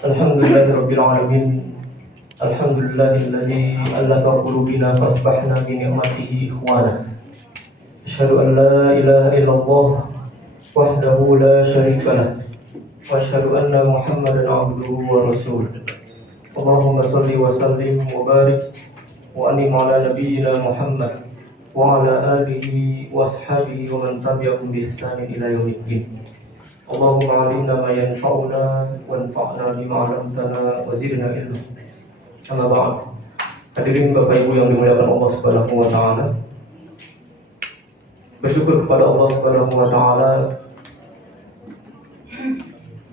Alhamdulillahirabbil alamin. Alhamdulillahilladzi allafa qulubina fasbahna bi ni'matihi ikhwana. Asyhadu an la ilaha illallah wahdahu la syarika lah. Wa asyhadu anna Muhammadan abduhu wa rasuluh. Allahumma shalli wa sallim wa barik wa an'im ala nabiyyina Muhammad wa ala alihi wa ashabihi wa man tabi'ahum bi ihsanin ila yaumiddin. Allahumma alimna ma yanfa'una wanfa'na bima 'allamtana wa zidna ilma. Amma ba'd. Hadirin Bapak Ibu yang dimuliakan Allah Subhanahu wa taala. Bersyukur kepada Allah Subhanahu wa taala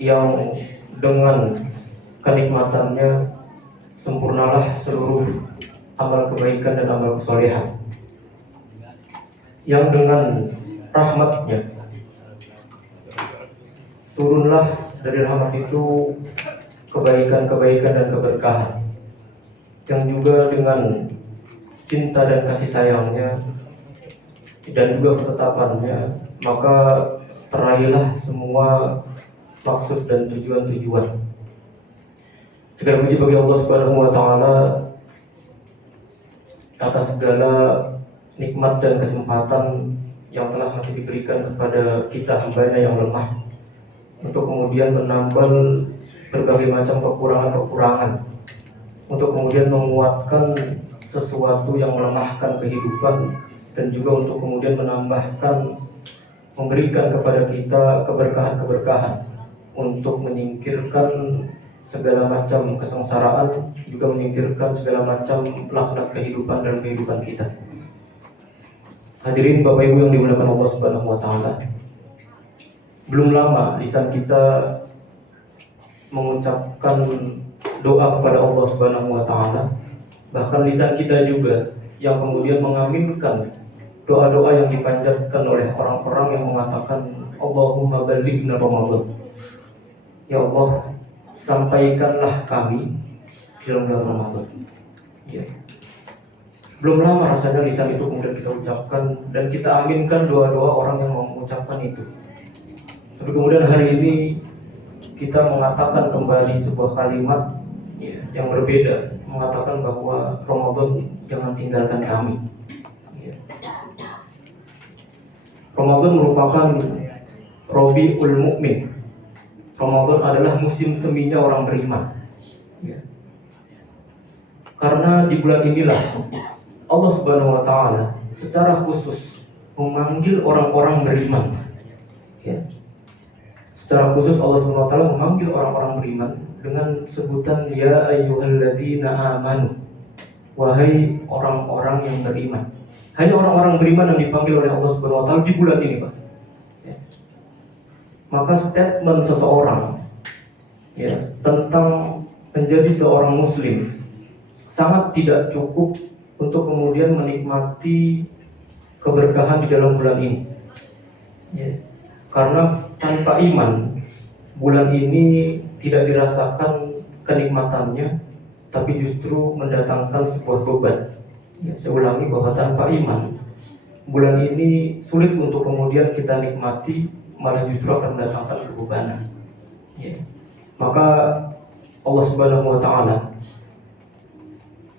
yang dengan kenikmatannya sempurnalah seluruh amal kebaikan dan amal kesolehan. Yang dengan rahmatnya turunlah dari rahmat itu kebaikan-kebaikan dan keberkahan, yang juga dengan cinta dan kasih sayangnya dan juga ketetapannya, maka teraihlah semua maksud dan tujuan-tujuan. Segala puji bagi Allah Subhanahu wa taala atas segala nikmat dan kesempatan yang telah masih diberikan kepada kita hambanya yang lemah, untuk kemudian menambal berbagai macam kekurangan-kekurangan, untuk kemudian menguatkan sesuatu yang melemahkan kehidupan, dan juga untuk kemudian menambahkan, memberikan kepada kita keberkahan-keberkahan untuk menyingkirkan segala macam kesengsaraan, juga menyingkirkan segala macam laknat kehidupan dalam kehidupan kita. Hadirin Bapak Ibu yang dimuliakan Allah Subhanahu wa taala. Belum lama lisan kita mengucapkan doa kepada Allah Subhanahu wa taala. Bahkan lisan kita juga yang kemudian mengaminkan doa-doa yang dipanjatkan oleh orang-orang yang mengatakan Allahumma ballighna Ramadan. Ya Allah, sampaikanlah kami di dalam bulan Ramadan. Ya. Belum lama rasanya lisan itu kemudian kita ucapkan dan kita aminkan doa-doa orang yang mengucapkan itu. Tapi kemudian hari ini kita mengatakan kembali sebuah kalimat yang berbeda, mengatakan bahwa Ramadan jangan tinggalkan kami. Ramadan merupakan Rabiul Mukmin. Ramadan adalah musim seminya orang beriman. Karena di bulan inilah Allah Subhanahu wa taala secara khusus memanggil orang-orang beriman. Secara khusus Allah Subhanahu wa taala memanggil orang-orang beriman dengan sebutan ya ayyuhalladzina amanu. Wahai orang-orang yang beriman. Hanya orang-orang beriman yang dipanggil oleh Allah Subhanahu wa taala di bulan ini, Pak. Maka statement seseorang tentang menjadi seorang muslim sangat tidak cukup untuk kemudian menikmati keberkahan di dalam bulan ini. Karena tanpa iman, bulan ini tidak dirasakan kenikmatannya, tapi justru mendatangkan sebuah beban. Saya ulangi bahwa tanpa iman, bulan ini sulit untuk kemudian kita nikmati, malah justru akan mendatangkan kebebanan. Maka Allah Subhanahu wa taala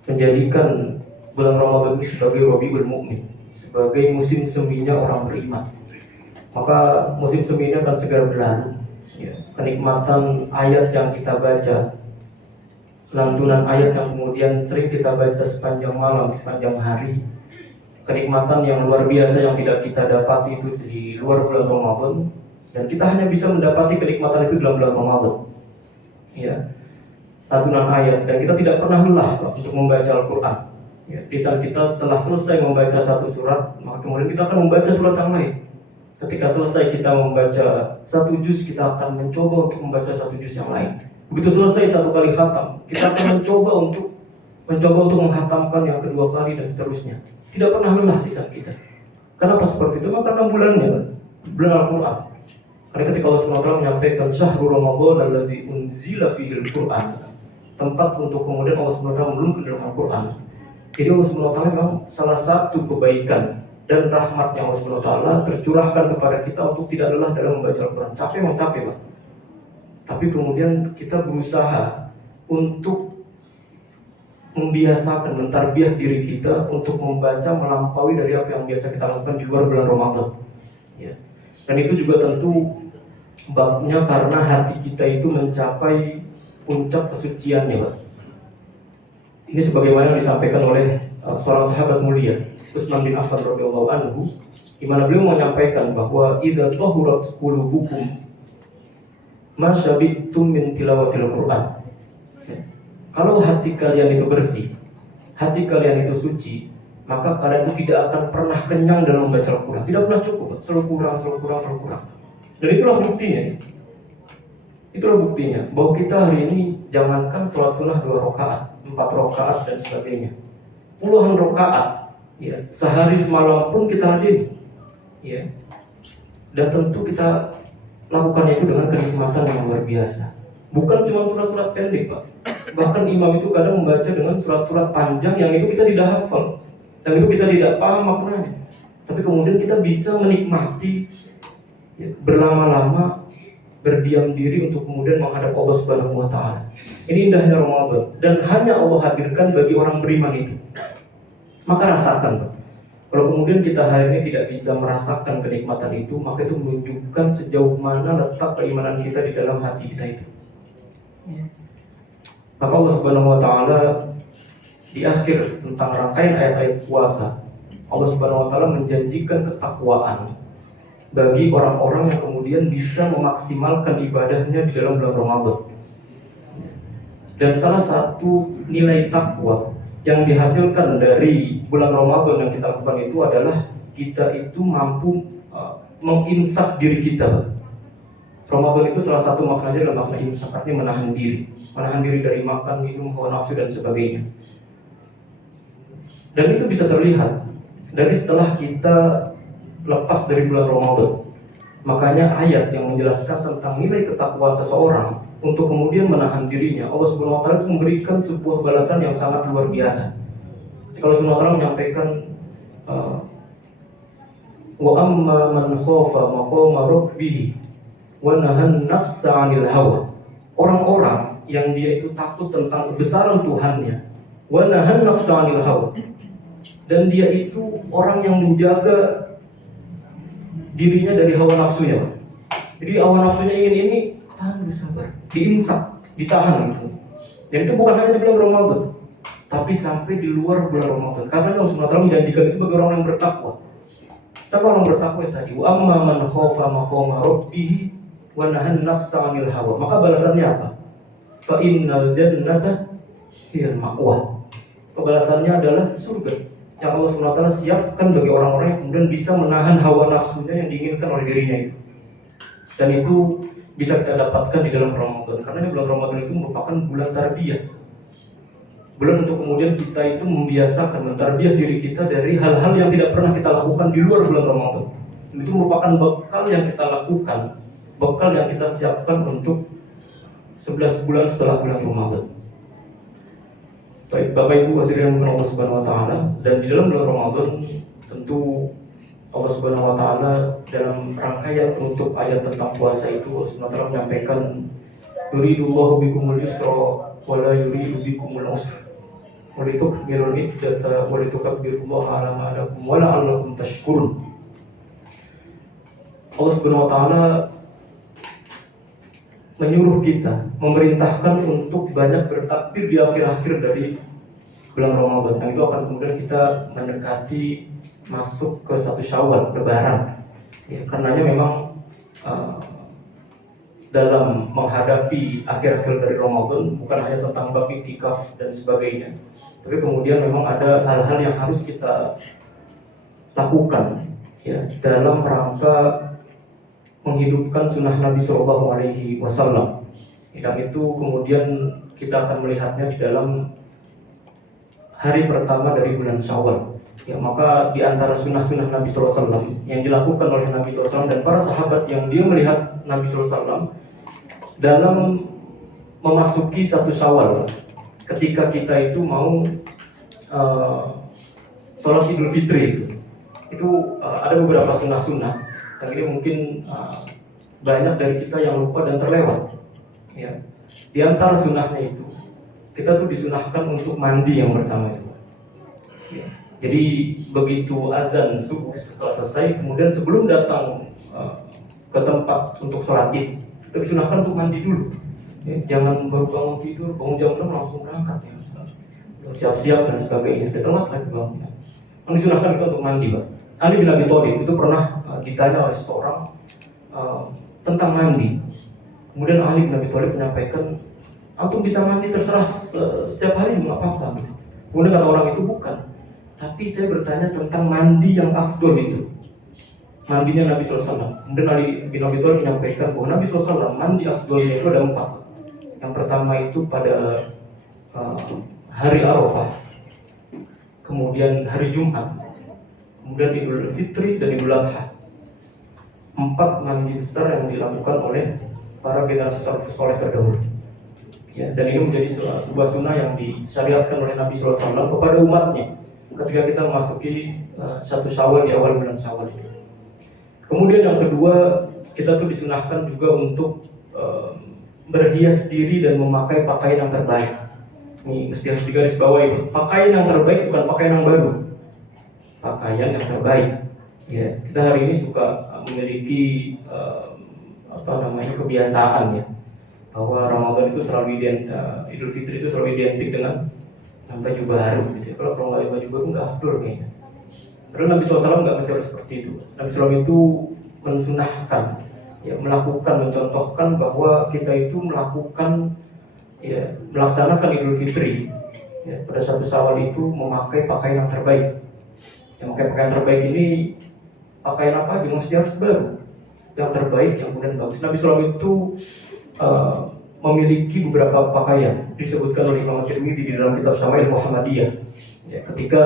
menjadikan bulan Ramadan ini sebagai Rabiul Mukmin, sebagai musim seminya orang beriman. Maka musim semi ini akan segera berlalu. Kenikmatan ayat yang kita baca, lantunan ayat yang kemudian sering kita baca sepanjang malam, sepanjang hari, kenikmatan yang luar biasa yang tidak kita dapati itu di luar bulan Ramadan, dan kita hanya bisa mendapati kenikmatan itu dalam bulan Ramadan. Lantunan ayat, dan kita tidak pernah lelah untuk membaca Al-Quran. Di saat kita setelah selesai membaca satu surat, maka kemudian kita akan membaca surat yang lain. Ketika selesai kita membaca satu juz, kita akan mencoba untuk membaca satu juz yang lain. Begitu selesai satu kali khatam, kita akan mencoba untuk menghatamkan yang kedua kali dan seterusnya. Tidak pernah lelah lisan kita. Kenapa seperti itu? Karena bulannya, bulan Al-Quran. Karena ketika Allah SWT menyampaikan syahrul Ramadan alladzi unzila fihil Quran, tempat untuk kemudian Allah SWT menurunkan dalam Al-Quran. Jadi Allah SWT memang salah satu kebaikan dan rahmatnya Allah SWT tercurahkan kepada kita untuk tidak lelah dalam membaca Al-Quran. Capek Pak. tapi kemudian kita berusaha untuk membiasakan, mentarbiah diri kita untuk membaca melampaui dari apa yang biasa kita lakukan di luar bulan Ramadan. Ya. Dan itu juga tentu babnya karena hati kita itu mencapai puncak kesuciannya, Pak. Ini sebagaimana disampaikan oleh seorang sahabat mulia, Utsman bin Affan radhiyallahu anhu, di mana beliau menyampaikan bahwa idza tahurat qulubukum ma syabittum min tilawatil Qur'an. Kalau hati kalian itu bersih, hati kalian itu suci, maka kalian itu tidak akan pernah kenyang dalam membaca Al-Quran. Tidak pernah cukup, selalu kurang. Dan itulah buktinya. Itulah buktinya bahwa kita hari ini jangankan sholat sunnah 2 rakaat, 4 rakaat dan sebagainya, puluhan rakaat, ya, sehari semalam pun kita hadiri, ya. Dan tentu kita lakukannya itu dengan kenikmatan yang luar biasa. Bukan cuma surat-surat pendek, Pak. Bahkan imam itu kadang membaca dengan surat-surat panjang yang itu kita tidak hafal, dan itu kita tidak paham maknanya. Tapi kemudian kita bisa menikmati, ya, berlama-lama berdiam diri untuk kemudian menghadap Allah Subhanahu wa taala. Ini indahnya Ramadan dan hanya Allah hadirkan bagi orang beriman itu. Maka rasakan, Pak. Kalau kemudian kita hari ini tidak bisa merasakan kenikmatan itu, maka itu menunjukkan sejauh mana letak keimanan kita di dalam hati kita itu. Maka Allah Subhanahu wa taala di akhir tentang rangkaian ayat-ayat puasa, Allah Subhanahu wa taala menjanjikan ketakwaan bagi orang-orang yang kemudian bisa memaksimalkan ibadahnya di dalam bulan Ramadan. Dan salah satu nilai takwa yang dihasilkan dari bulan Ramadan yang kita lakukan itu adalah kita itu mampu menginsaf diri kita. Ramadan itu salah satu maknanya adalah makna imsak, artinya menahan diri dari makan, minum, hawa nafsu dan sebagainya. Dan itu bisa terlihat dari setelah kita lepas dari bulan Ramadan. Makanya ayat yang menjelaskan tentang nilai ketakwaan seseorang untuk kemudian menahan dirinya, Allah Subhanahu wa taala itu memberikan sebuah balasan yang sangat luar biasa. Kalau Subhanahu wa taala menyampaikan wa amma man khafa maqama rabbih wa nahan nafsa 'anil hawa. Orang-orang yang dia itu takut tentang kebesaran Tuhannya, wa nahan nafsa 'anil hawa. Dan dia itu orang yang menjaga dirinya dari hawa nafsunya. Jadi hawa nafsunya ingin ini, tahan, bersabar, diimsak, ditahan gitu. Dan itu bukan hanya di bulan Ramadan, tapi sampai di luar bulan Ramadan. Karena Allah Subhanahu wa taala menjanjikan itu bagi orang yang bertakwa. Siapa orang bertakwa tadi? Wa amma man khafa maqama rabbih wa nahan nafsa 'anil hawa. Maka balasannya apa? Fa innal jannata hiyal ma'wa. Balasannya adalah surga yang Allah SWT siapkan bagi orang-orang yang kemudian bisa menahan hawa nafsunya yang diinginkan oleh dirinya itu. Dan itu bisa kita dapatkan di dalam Ramadan. Karena bulan Ramadan itu merupakan bulan tarbiyah. Bulan untuk kemudian kita itu membiasakan, mentarbiyah diri kita dari hal-hal yang tidak pernah kita lakukan di luar bulan Ramadan. Dan itu merupakan bekal yang kita lakukan, bekal yang kita siapkan untuk 11 bulan setelah bulan Ramadan. Baik, Bapak Ibu hadirin Allah Subhanahu wa taala, dan di dalam bulan Ramadan tentu Allah Subhanahu wa taala dalam rangkaian penutup ayat tentang puasa itu Allah Subhanahu wa taala menyampaikan yuridullahu bikumul yusra wa la yuridu bikumul usra wa litukmilul iddata wa litukabbirullaha ala ma hadakum wa la'allakum tashkurun. Allah Subhanahu wa taala menyuruh kita, memerintahkan untuk banyak bertakbir di akhir-akhir dari bulan Ramadan. Dan itu akan kemudian kita mendekati masuk ke 1 Syawal, Lebaran. Ya, karenanya memang dalam menghadapi akhir-akhir dari Ramadan bukan hanya tentang bab iktikaf dan sebagainya, tapi kemudian memang ada hal-hal yang harus kita lakukan, ya, dalam rangka menghidupkan sunnah Nabi Shallallahu Alaihi Wasallam. Dan itu kemudian kita akan melihatnya di dalam hari pertama dari bulan Syawal. Ya, maka di antara sunnah-sunnah Nabi Shallallahu Alaihi Wasallam yang dilakukan oleh Nabi Shallallahu Alaihi Wasallam dan para sahabat yang dia melihat Nabi Shallallahu Alaihi Wasallam dalam memasuki 1 Syawal, ketika kita itu mau sholat Idul Fitri itu ada beberapa sunnah-sunnah. Dan ini mungkin banyak dari kita yang lupa dan terlewat. Ya. Di antara sunnahnya itu, kita tuh disunahkan untuk mandi yang pertama itu. Ya. Jadi begitu azan subuh setelah selesai, kemudian sebelum datang ke tempat untuk sholat id, kita disunahkan untuk mandi dulu. Ya, jangan baru bangun tidur, bangun jam 6 langsung berangkat ya. Siap-siap dan sebagainya, udah telat lagi bangunnya. Disunahkan kita untuk mandi, Pak. Ali bin Abi Thalib itu pernah ditanya oleh seseorang tentang mandi. Kemudian Ali bin Abi Thalib menyampaikan, antum bisa mandi terserah setiap hari nggak apa-apa. Gitu. Kemudian kata orang itu bukan, tapi saya bertanya tentang mandi yang afdol itu, mandinya Nabi SAW. Kemudian Ali bin Abi Thalib menyampaikan bahwa Nabi SAW mandi afdolnya itu ada 4. Yang pertama itu pada hari Arafah, kemudian hari Jumat, kemudian Idul Fitri dan Idul Adha. 4 mandi besar yang dilakukan oleh para generasi salafus saleh terdahulu. Ya, dan ini menjadi sebuah sunnah yang disyariatkan oleh Nabi SAW kepada umatnya ketika kita memasuki 1 Syawal di awal bulan Syawal. Kemudian yang kedua, kita tuh disunahkan juga untuk berhias diri dan memakai pakaian yang terbaik. Ini mesti harus digarisbawahi. Pakaian yang terbaik bukan pakaian yang baru. Pakaian yang terbaik. Ya, kita hari ini suka memiliki kebiasaan ya, bahwa Ramadan itu selalu Idul Fitri itu selalu identik dengan baju baru gitu ya. Kalau nggak ada baju baru nggak afdol kayaknya. Karena Nabi SAW nggak mesti seperti itu. Nabi SAW itu mensunahkan, ya, mencontohkan bahwa kita itu melaksanakan Idul Fitri ya, pada 1 Syawal itu memakai pakaian yang terbaik. Yang memakai pakaian terbaik ini pakaian apa aja, mesti harus baru, yang terbaik, yang kemudian bagus. Nabi SAW itu memiliki beberapa pakaian, disebutkan oleh Imam Tirmidzi di dalam kitab Syama'il Muhammadiyah. Ya, ketika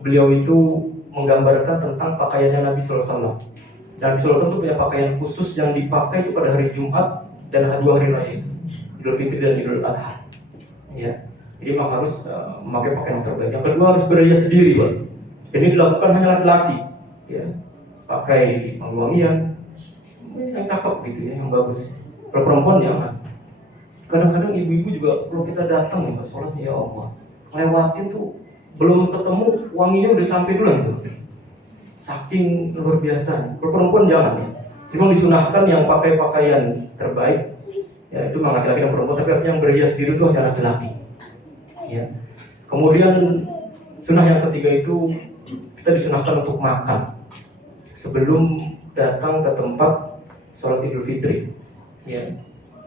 beliau itu menggambarkan tentang pakaiannya Nabi SAW. Nabi SAW itu punya pakaian khusus yang dipakai itu pada hari Jumat dan 2 hari raya itu, Idul Fitri dan Idul Adha. Ya, jadi memang harus memakai pakaian yang terbaik. Yang kedua harus berhias diri, Pak. Jadi dilakukan hanya laki-laki, ya, pakai wangian yang cakep gitu ya, yang bagus. Kalau perempuan jangan. Kadang-kadang ibu-ibu juga kalau kita datang ya sholat, ya Allah, lewatin tuh belum ketemu wanginya udah sampai dulu tuh. Saking luar biasa. Kalau perempuan jangan ya. Memang disunahkan yang pakai pakaian terbaik. Ya itu memang laki-laki dan perempuan, tapi artinya yang berhias diri itu hanya laki-laki. Ya. Kemudian sunnah yang ketiga itu kita disunahkan untuk makan sebelum datang ke tempat sholat Idul Fitri. Ya.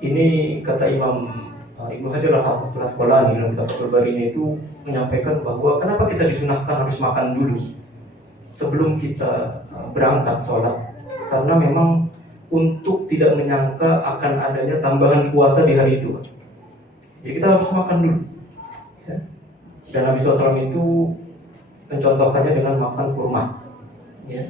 Ini kata Imam Ibnu Hajar al-Asqalani dalam kitab Fathul Bari ini itu menyampaikan bahwa kenapa kita disunahkan harus makan dulu sebelum kita berangkat sholat, karena memang untuk tidak menyangka akan adanya tambahan puasa di hari itu. Jadi kita harus makan dulu. Ya. Dan Nabi SAW itu mencontohkannya dengan makan kurma. Ya,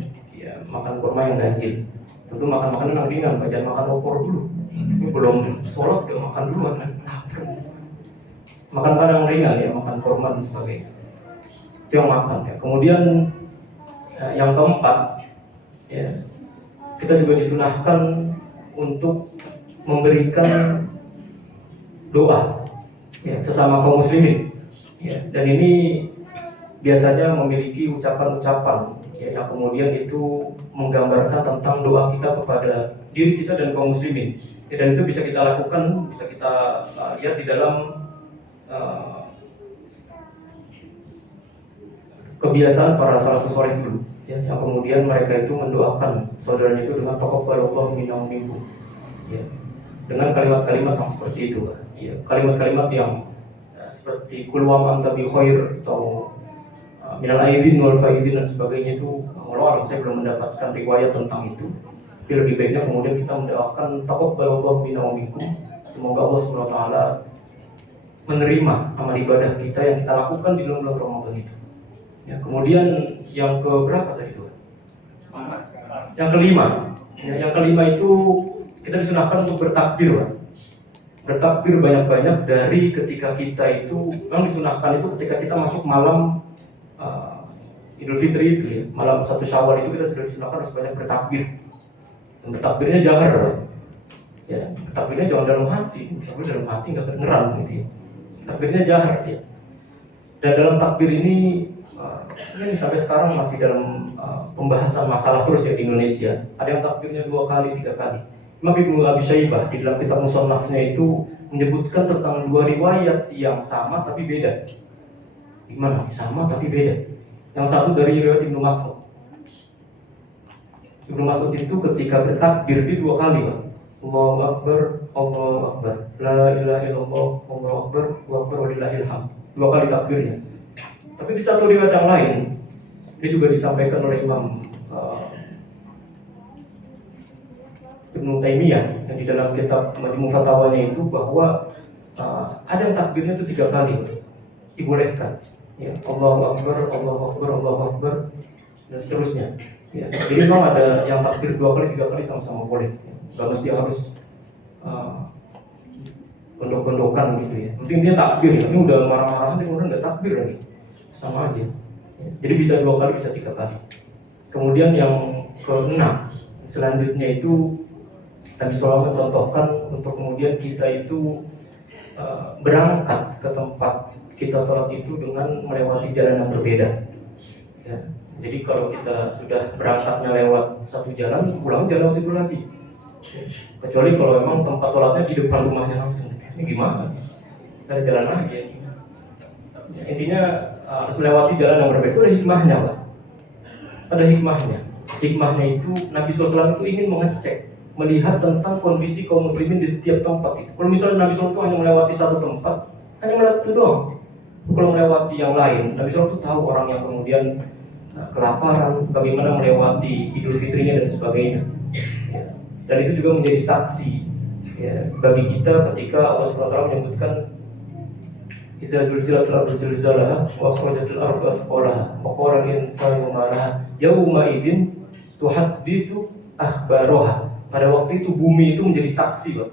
makan kurma yang ganjil. Tentu makan makanan yang ringan, jangan makan opor dulu. Ini belum sholat udah makan dulu, kan? Makan makanan yang ringan ya, makan kurma dan sebagainya. Itu yang makan ya. Kemudian yang keempat, ya, kita juga disunahkan untuk memberikan doa ya, sesama kaum muslimin. Ya, dan ini biasanya memiliki ucapan-ucapan ya, yang kemudian itu menggambarkan tentang doa kita kepada diri kita dan kaum muslimin. Ya, dan itu bisa kita lakukan, bisa kita lihat di dalam kebiasaan para salafus saleh dulu. Ya, yang kemudian mereka itu mendoakan saudaranya itu dengan taqabbalallahu minna wa minkum. Ya, dengan kalimat-kalimat yang seperti itu. Ya, kalimat-kalimat yang seperti kul wa anta bi khair atau minal aidin wal faidin dan sebagainya itu. Walau saya belum mendapatkan riwayat tentang itu. Tapi lebih baiknya kemudian kita mendoakan taqabbalallahu minna wa minkum. Semoga Allah Subhanahu wa taala menerima amal ibadah kita yang kita lakukan di dalam bulan Ramadan itu. Ya, kemudian yang keberapa tadi itu? Yang kelima. Ya, yang kelima itu kita disunahkan untuk bertakbir, Pak. Bertakbir banyak-banyak dari ketika kita itu, memang disunahkan itu ketika kita masuk malam Idul Fitri itu ya, malam 1 Syawal itu kita sudah disunahkan harus banyak bertakbir. Dan bertakbirnya jahar, Pak. Ya, takbirnya jangan dalam hati, takbir dalam hati nggak kedengeran gitu ya. Takbirnya jahat ya. Dan dalam takbir ini sampai sekarang masih dalam pembahasan masalah terus ya di Indonesia. Ada yang takbirnya 2 kali, 3 kali. Imam Ibnu Abi Syaibah di dalam kitab Musannafnya itu menyebutkan tentang 2 riwayat yang sama tapi beda. Gimana? Sama tapi beda. Yang satu dari riwayat Ibnu Mas'ud. Ibnu Mas'ud itu ketika bertakbir di 2 kali, Pak. Allahu Akbar, Allahu Akbar, La ilaha illallah, Allahu Akbar, Allahu Akbar, walillahil hamd. 2 kali takbirnya. Tapi di satu riwayat yang lain, ini juga disampaikan oleh Imam Ibnu Taimiyah yang di dalam kitab Majmu' Fatawanya itu bahwa ada yang takbirnya itu 3 kali, dibolehkan. Ya, Allahu Akbar, Allahu Akbar, Allahu Akbar, dan seterusnya. Ya, jadi memang ada yang takbir 2 kali, 3 kali sama-sama boleh. Gak mesti harus pondok-pondokan gitu ya. Penting dia takbir ya. Ini udah marah-marah nanti kemudian nggak takbir lagi, sama aja. Ya, jadi bisa 2 kali, bisa 3 kali. Kemudian yang ke-6 selanjutnya itu Nabi SAW mencontohkan untuk kemudian kita itu berangkat ke tempat kita sholat itu dengan melewati jalan yang berbeda. Ya, jadi kalau kita sudah berangkatnya lewat satu jalan, pulang jalan situ lagi. Kecuali kalau memang tempat sholatnya di depan rumahnya langsung, ini gimana? Kita jalan aja. Ya, intinya harus melewati jalan yang berbeda. Itu ada hikmahnya, Pak. Ada hikmahnya. Hikmahnya itu Nabi SAW itu ingin mengecek, melihat tentang kondisi kaum muslimin di setiap tempat itu. Kalau misalnya Nabi SAW itu hanya melewati satu tempat, hanya melewati itu doang. Kalau melewati yang lain, Nabi SAW itu tahu orang yang kemudian kelaparan, bagaimana melewati Idul Fitrinya dan sebagainya. Ya. Dan itu juga menjadi saksi ya, bagi kita ketika Allah SWT menyebutkan idza zulzilatil ardu zilzalaha wa akhrajatil ardu athqalaha wa qala al-insanu ma laha yauma idzin tuhadditsu akhbaraha. Pada waktu itu bumi itu menjadi saksi, Pak.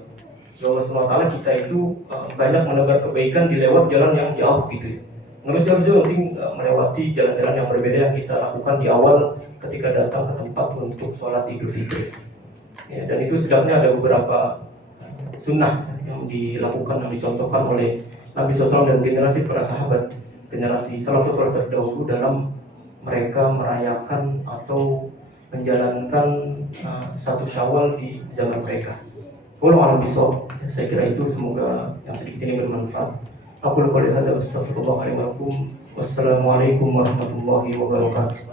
Allah SWT kita itu banyak menebar kebaikan di lewat jalan yang jauh gitu ya. Nggak jauh-jauh, penting melewati jalan-jalan yang berbeda yang kita lakukan di awal ketika datang ke tempat untuk sholat Idul Fitri. Ya, dan itu setidaknya ada beberapa sunnah yang dilakukan, yang dicontohkan oleh Nabi SAW dan generasi para sahabat, generasi salafus saleh terdahulu dalam mereka merayakan atau menjalankan satu Syawal di zaman mereka. Wallahu a'lam bishawab. Saya kira itu, semoga yang sedikit ini bermanfaat. Aku qouli hadza wa astaghfirullah li wa lakum. Wassalamualaikum warahmatullahi wabarakatuh.